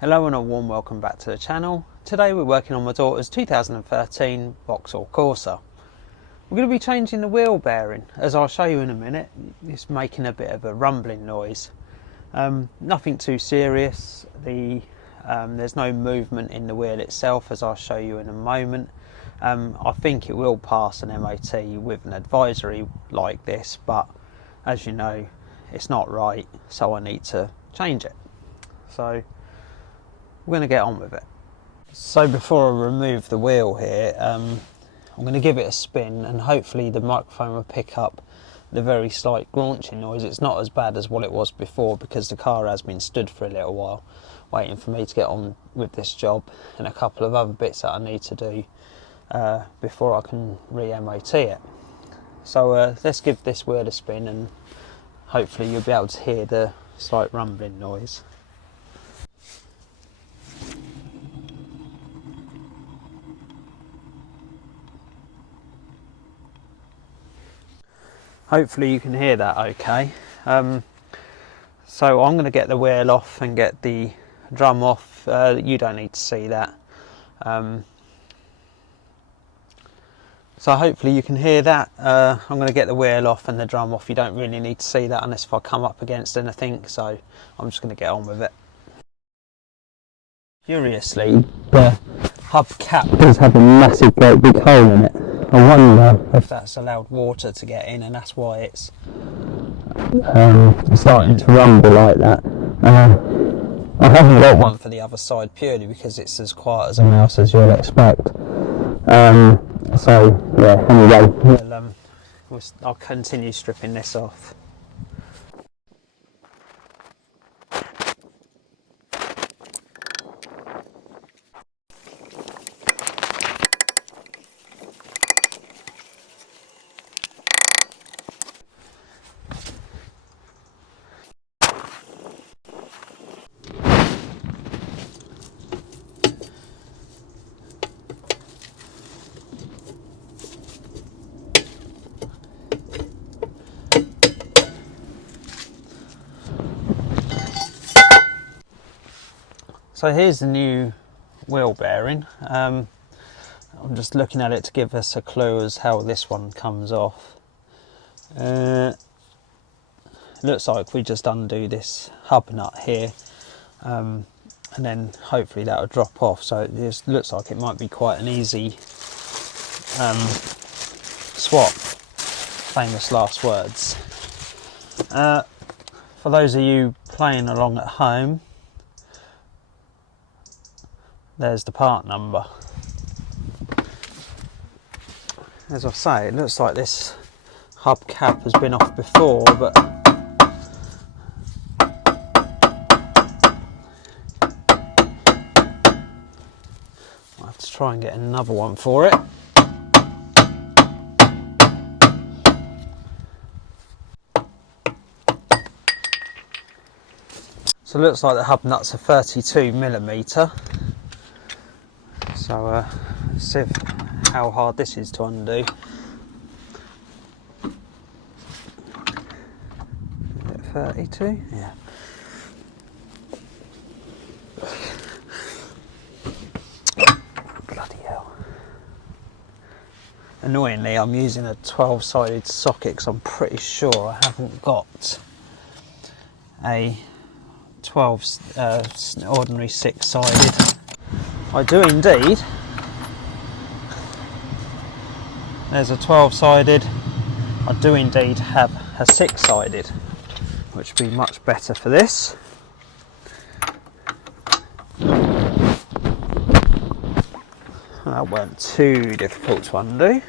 Hello and a warm welcome back to the channel. Today we're working on my daughter's 2013 Vauxhall Corsa. We're going to be changing the wheel bearing. As I'll show you in a minute, it's making a bit of a rumbling noise. Nothing too serious. There's no movement in the wheel itself, as I'll show you in a moment. I think it will pass an MOT with an advisory like this, but as you know, it's not right, so I need to change it. So we're going to get on with it. So before I remove the wheel here, I'm going to give it a spin and hopefully the microphone will pick up the very slight graunching noise. It's not as bad as what it was before because the car has been stood for a little while waiting for me to get on with this job and a couple of other bits that I need to do before I can re-MOT it. So let's give this wheel a spin and hopefully you'll be able to hear the slight rumbling noise. Hopefully you can hear that okay. So I'm going to get the wheel off and get the drum off. You don't need to see that. So hopefully you can hear that. I'm going to get the wheel off and the drum off. You don't really need to see that unless if I come up against anything, so I'm just going to get on with it. Curiously, the hub cap does have a massive great big hole in it. I wonder if that's allowed water to get in and that's why it's starting to rumble like that. I haven't got one for the other side purely because it's as quiet as a mouse as you'll expect. So yeah, anyway, I'll continue stripping this off. So here's the new wheel bearing. I'm just looking at it to give us a clue as how this one comes off. It looks like we just undo this hub nut here and then hopefully that will drop off. So it just looks like it might be quite an easy swap. Famous last words. For those of you playing along at home, there's the part number. As I say, it looks like this hub cap has been off before, but I'll have to try and get another one for it. So it looks like the hub nuts are 32mm. So let's see how hard this is to undo. Is it 32? Yeah. Bloody hell. Annoyingly, I'm using a 12-sided socket because I'm pretty sure I haven't got a 12 ordinary 6-sided. I do indeed. There's a 12-sided. I do indeed have a 6-sided, which would be much better for this. That weren't too difficult to undo.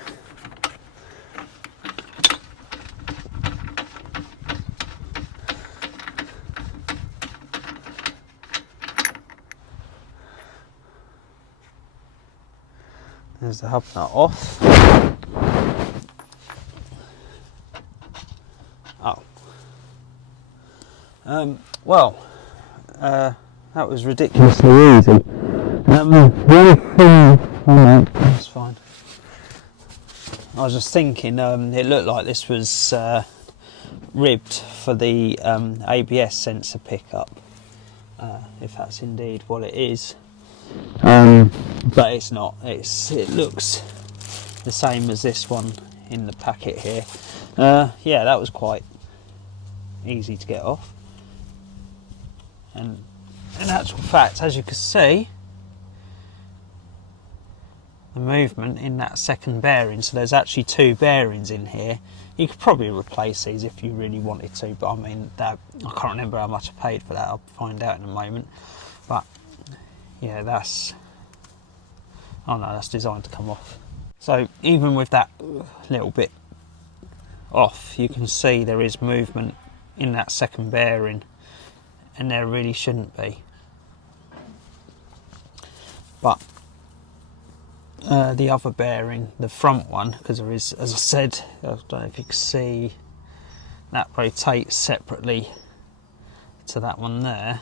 There's the hub nut off. Oh. That was ridiculously easy. The only thing, oh no, that's fine. I was just thinking, it looked like this was ribbed for the ABS sensor pickup. if that's indeed what it is. But it's not. It looks the same as this one in the packet here. Yeah, that was quite easy to get off. And in actual fact, as you can see, the movement in that second bearing, so there's actually two bearings in here. You could probably replace these if you really wanted to, but I mean, that, I can't remember how much I paid for that. I'll find out in a moment. But yeah, that's, oh no, that's designed to come off. So even with that little bit off, you can see there is movement in that second bearing, and there really shouldn't be. But the other bearing, the front one, because there is, as I said, I don't know if you can see, that rotates separately to that one there.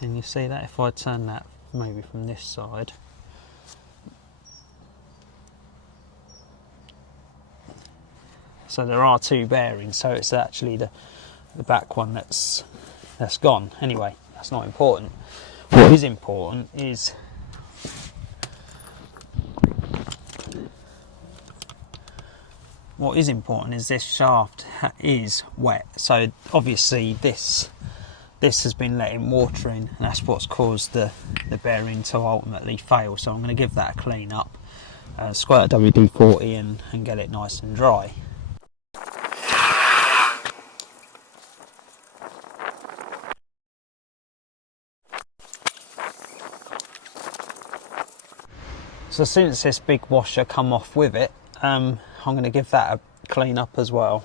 Can you see that? If I turn that maybe from this side, so there are two bearings, so it's actually the back one that's gone. Anyway, that's not important. What is important is this shaft is wet. So obviously this has been letting water in, and that's what's caused the bearing to ultimately fail. So I'm going to give that a clean up, squirt WD-40 and get it nice and dry. So since this big washer come off with it, I'm going to give that a clean up as well.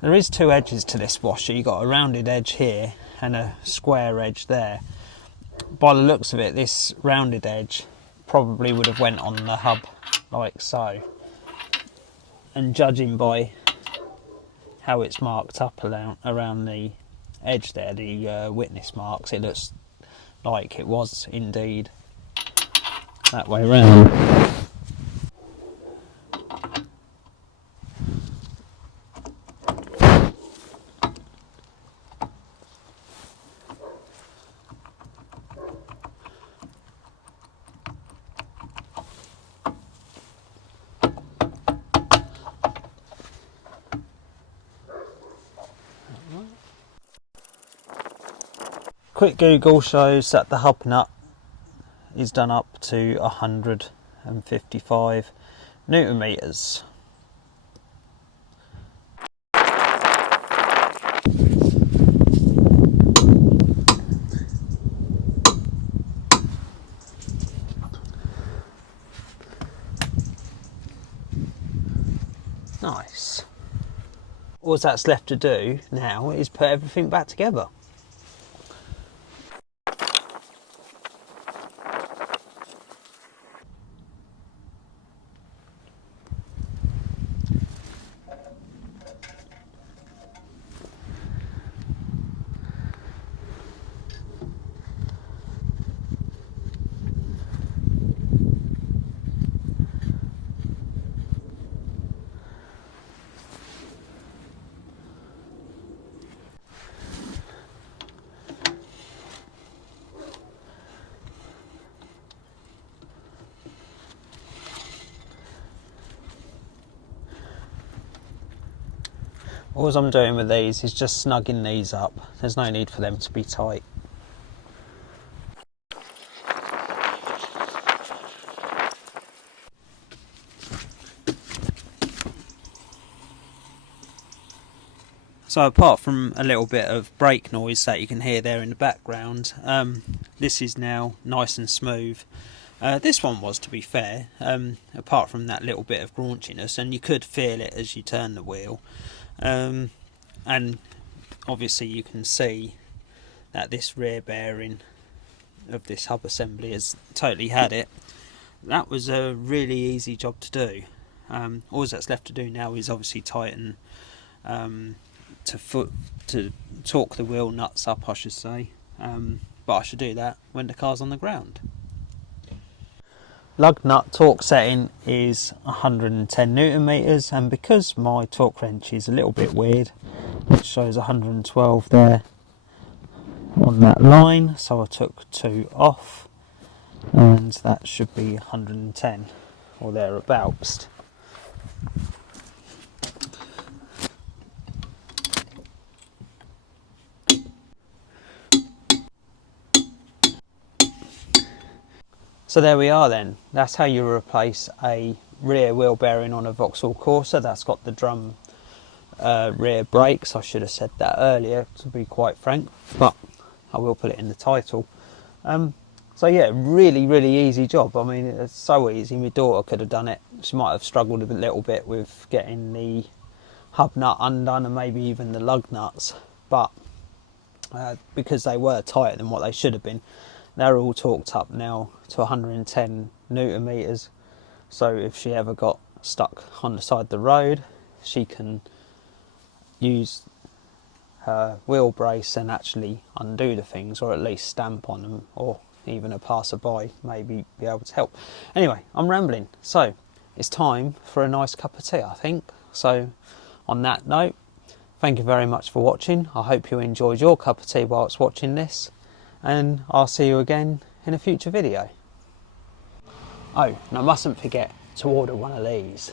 There is two edges to this washer. You've got a rounded edge here and a square edge there. By the looks of it, this rounded edge probably would have went on the hub like so. And judging by how it's marked up around the edge there, the witness marks, it looks like it was indeed that way round. Quick Google shows that the hub nut is done up to 155 Newton meters. Nice. All that's left to do now is put everything back together. All I'm doing with these is just snugging these up. There's no need for them to be tight. So apart from a little bit of brake noise that you can hear there in the background, this is now nice and smooth. This one was, to be fair, apart from that little bit of graunchiness, and you could feel it as you turn the wheel. And obviously you can see that this rear bearing of this hub assembly has totally had it. That was a really easy job to do. All that's left to do now is obviously tighten, to torque the wheel nuts up, I should say, but I should do that when the car's on the ground. lug nut torque setting is 110 newton meters, and because my torque wrench is a little bit weird, it shows 112 there on that line, so I took 2 off, and that should be 110 or thereabouts. So there we are then. That's how you replace a rear wheel bearing on a Vauxhall Corsa that's got the drum rear brakes. I should have said that earlier, to be quite frank, but I will put it in the title. So yeah, really easy job. I mean, it's so easy. My daughter could have done it. She might have struggled a little bit with getting the hub nut undone and maybe even the lug nuts, but because they were tighter than what they should have been, they're all torqued up now to 110 newton meters. So if she ever got stuck on the side of the road, she can use her wheel brace and actually undo the things, or at least stamp on them, or even a passerby maybe be able to help. Anyway, I'm rambling, so it's time for a nice cup of tea, I think. So on that note, thank you very much for watching. I hope you enjoyed your cup of tea whilst watching this, and I'll see you again in a future video. Oh, and I mustn't forget to order one of these.